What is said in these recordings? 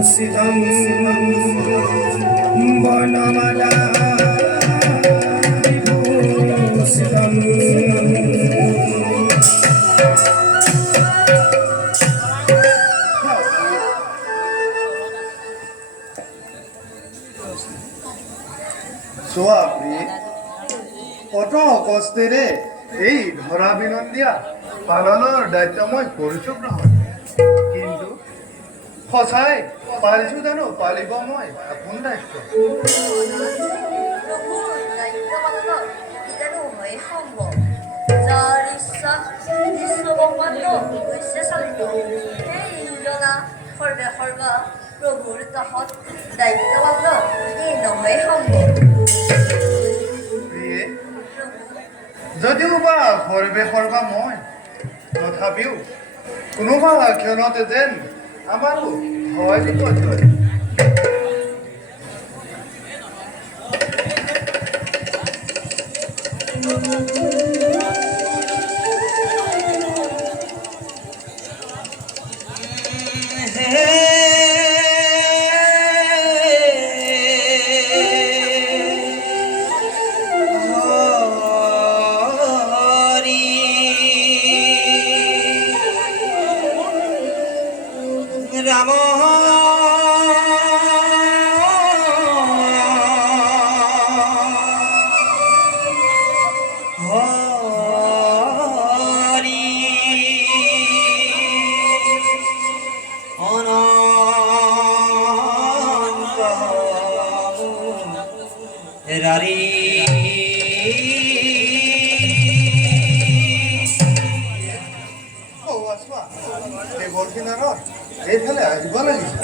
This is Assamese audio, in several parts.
বিভূষিতং বনমালা বিভূষিতং সোয়াপ্ৰি কত কষ্টেৰে এই ধৰা বিনন্দীয়া পালনৰ দায়িত্ব মই কৰিছোঁ গ্ৰহণ, কিন্তু সঁচাই পাৰিছোঁ জানো পালিব মই আপোন দায়িত্ব? প্ৰভুৰ কাষত দায়িত্ব পালন এই নহয় সম্ভৱ। প্ৰিয়ে, যদিও বা পৰিৱেশৰ বা মই, তথাপিও কোনোবা ক্ষণতে যেন আমাৰো হয় বিপৰ্যয়। দেৱৰ কিনাৰত এইফালে আহিব লাগিব।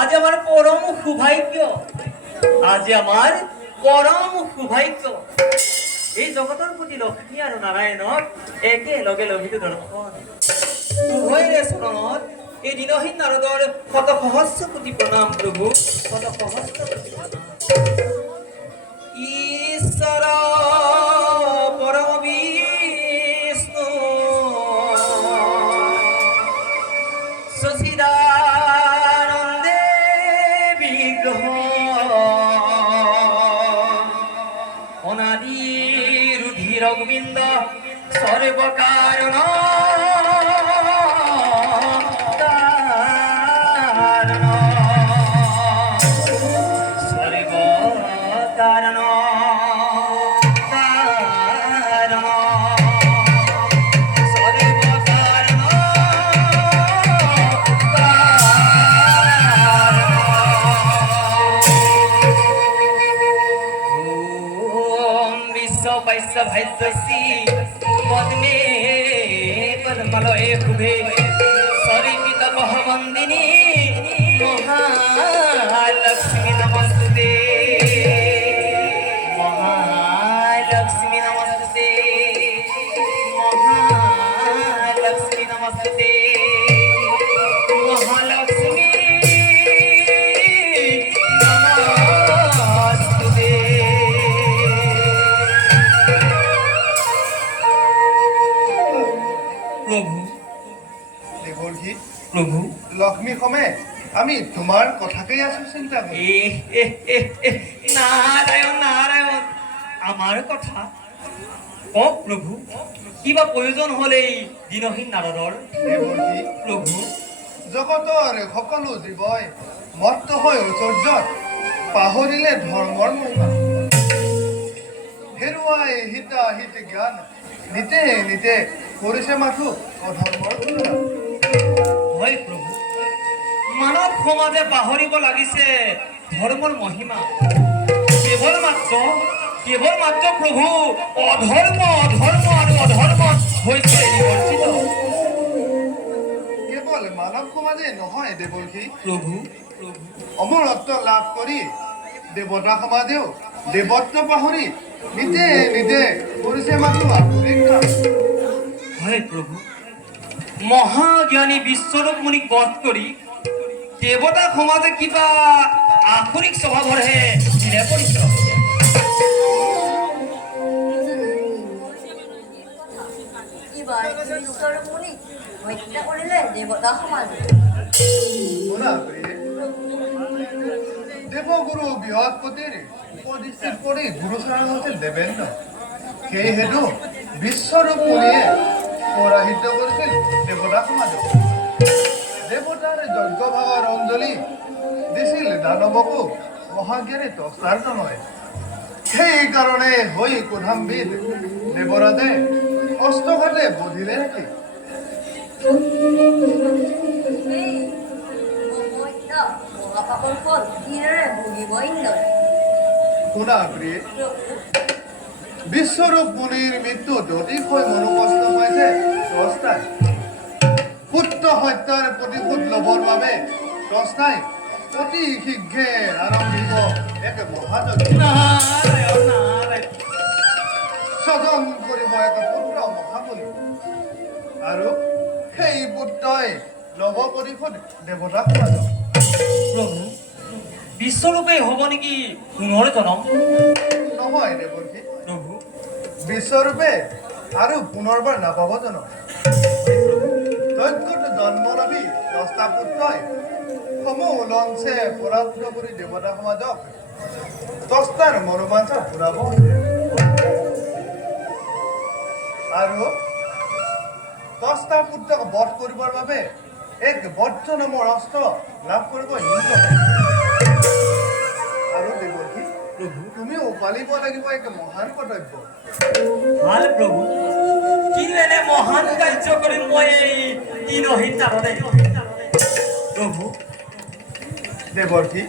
আজ আমাৰ পৰম সৌভাগ্য আজি আমাৰ পৰম সৌভাগ্য এই জগতৰ প্ৰতি লক্ষ্মী আৰু নাৰায়ণক একেলগে লভিত দৰ্শন উভয়ৰে চৰণত এই দিনহীন নাৰদৰ শত সহস্ৰ কোটি প্ৰণাম প্ৰভু শত সহস্ৰ কোটি প্ৰণাম ঈশ্বৰ পৰম বিষ্ণু সচিদানন্দে বিগ্রহ অনাদি রুধির গোবিন্দ সর্বকারণ সর্বকারণ ভাইসি পদ্মে পদ্মলয়ে শুভে সরিপিত বহবন্দিনী মহালক্ষ্মী নমস্তুতে মহালক্ষ্মী নমস্তুতে মহালক্ষ্মী নমস্তুতে মহালক্ষ্মী প্রভু লক্ষ্মী সমে আমি তোমার কথাকেই আছো চিন্তা করি নারায়ণ নারায়ণ আমার কথা কক প্রভু কিবা প্রয়োজন হলে এই দিনহীন নাৰদৰ দেৱকী প্ৰভু জগতৰ সকলো জীৱই মত্ত হৈ ঐশ্বৰ্যত পাহৰিলে ধৰ্মৰ মহিমা হেৰুৱাই হিতাহিত জ্ঞান নিতে নিতে কৰিছে মাথো অধৰ্মৰ হয় প্ৰভু মানৱ সমাজে পাহৰিব লাগিছে ধৰ্মৰ মহিমা কেৱল মাত্ৰ প্ৰভু অধৰ্ম অধৰ্ম আৰু অধৰ্ম হৈছে নিবৰ্জিত কেৱল মানৱ সমাজে নহয় দেৱকী প্ৰভু অমৰত্ব লাভ কৰি দেৱতা সমাজেও দেৱত্ব পাহৰি নিতে নিতে কৰিছে মাথো আধুনিক কাম হয় প্ৰভু মহাজ্ঞানী বিশ্বৰূপ মুনিক বধ কৰি দেৱতা সমাজে কিবা আসুৰিক স্বভাৱৰহে দিলে পৰিচয় এবাৰ ঈশ্বৰ মুনি হত্যা কৰিলে দেবতা সমাজে শুনা প্ৰিয়ে দেৱগুৰু বৃহস্পতিৰ উপদিষ্টিত পৰি গুৰুচৰণ হৈছিল দেৱেন্দ্ৰ সেয়েহেতু বিশ্বৰূপ মুনিয়ে পৰাহিত কৰিছিল দেৱতা সমাজক দেৱতাৰ যজ্ঞ ভাগৰ অঞ্জলি দিছিল দানৱকো মহাজ্ঞানী তস্তাৰ্থ নহয় সেইকাৰণে হৈ কোধাম্বিত দেৱৰাজে অস্ত্ৰঘাতে বধিলে নেকি এই হত্যা মহাপাপৰ ফল কিনেৰে ভুগিব ইন্দ্ৰ শুনা প্ৰিয়ে বিশ্বৰূপ মুনিৰ মৃত্যুত অতিশয় মনোকষ্ট পাইছে দস্তাই পুত্ৰ হত্যাৰ প্ৰতিশোধ ল'বৰ বাবে দস্তাই অতি শীঘ্ৰে আৰম্ভিব এক মহাযজ্ঞ নাৰায়ণ নাৰায়ণ স্বজন কৰিব এক পুত্ৰ মহাবলী আৰু সেই পুত্ৰই ল'ব প্ৰতিশোধ দেৱতা সমাজক প্ৰভু বিশ্বৰূপে হ'ব নেকি পুনৰ জনম নহয় দেৱকী প্ৰভু বিশ্বৰূপে আৰু পুনৰবাৰ নাপাব জনম দৈত্যত জন্ম লবি দস্তা পুত্ৰই সমূহ লঞ্চে পৰাভূত কৰি দেৱতা সমাজক দস্তাৰ মনোবাঞ্ছা ঘূৰাব আৰু দস্তা পুত্ৰক বধ কৰিবৰ বাবে এক বজ্ৰ নামৰ অস্ত্ৰ লাভ কৰিব ইন্দ্ৰ আৰু দেৱকী তুমি উপালিব লাগিব এক মহান কৰ্তব্য ভাল প্ৰভু কিন্তু এনে মহান কাৰ্য কৰিম মই এই দিনহীন নাৰদে প্ৰভু দেৱকী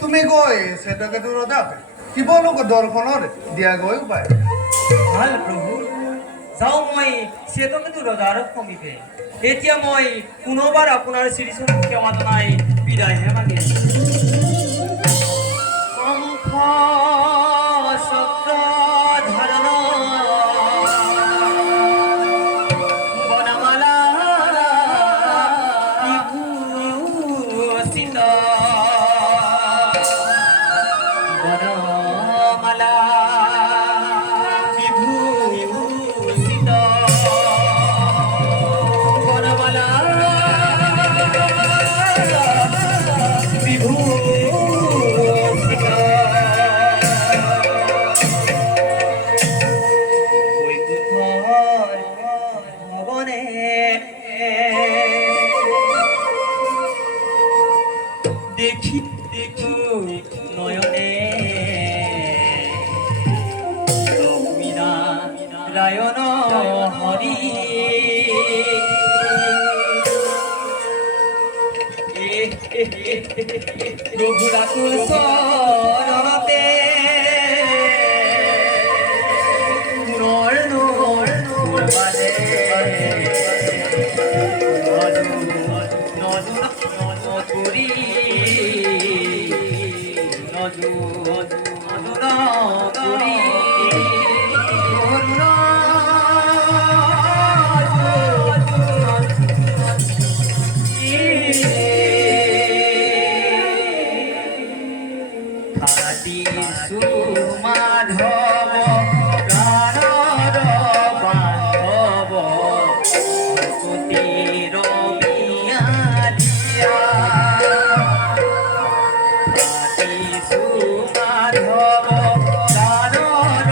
তুমি গৈ শ্বেতকেতু ৰজাক শিৱলোক দৰ্শনত দিয়াগৈ উপায় ভাল প্ৰভু যাওঁ মই শ্বেতকেতু ৰজাৰ সমীপে এতিয়া মই পুনৰবাৰ আপোনাৰ শ্ৰীচৰণ সেৱা জনাই বিদায়হে মাগিছোঁ বিভূষিত বনমালা বিভূষিত বনমালা বিভূষিত বৈকুণ্ঠর ভবনে দেখি দেখি নয়নে লক্ষ্মীনারায়ণ হরি প্রভু রাতুল শরণতে নর নর নর বাজে নজুরি নজুরি খাটি সুমাধব প্রাণর বান্ধব ভকুতির মিয়া দিয়া খাটি সুমাধব প্রাণর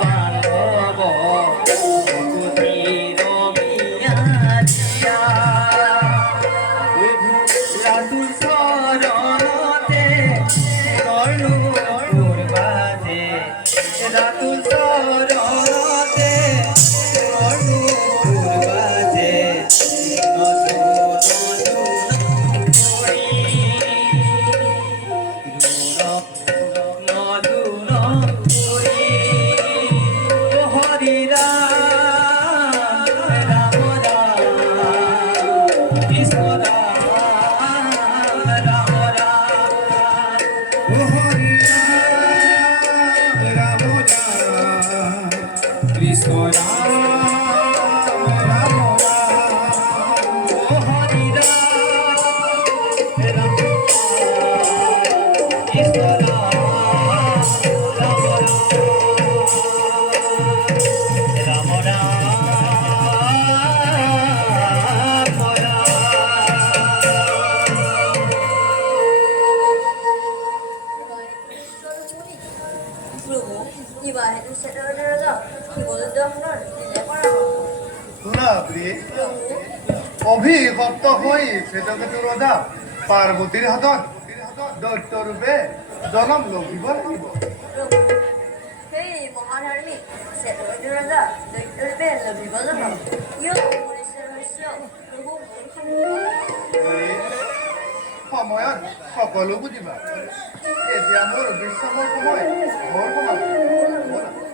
বান্ধব ভকুতির মিয়া দিয়া প্রভু রাতুল শরণতে কর্ণপুর বাজে রাতুল শরণতে কর্ণপুর বাজে হরি রাম রাম রাম কৃষ্ণ রাম রাম রাম ও হরি রাম রাম কৃষ্ণ রাম রাম ও হরি রাম রাম কৃষ্ণ রাম রাম রাম প্রভু বিবাহিত সেটা কি বলতে আপনার দিলে করা শুনাবি অভিশপ্ত হৈ শ্বেতকেতু ৰজা পাৰ্বতীৰ হাতত দৈত্য ৰূপে জনম লভিব লাগিব প্ৰভু সেই মহাধাৰ্মিক সেটা ৰাজা দৈত্যৰূপে লভিব যাব ইয় মনুষ্যৰ ৰহস্য প্ৰভু সময়ত সকলো বুজিবা এতিয়া মোৰ বিশ্ৰামৰ সময় ঘৰ সোমাব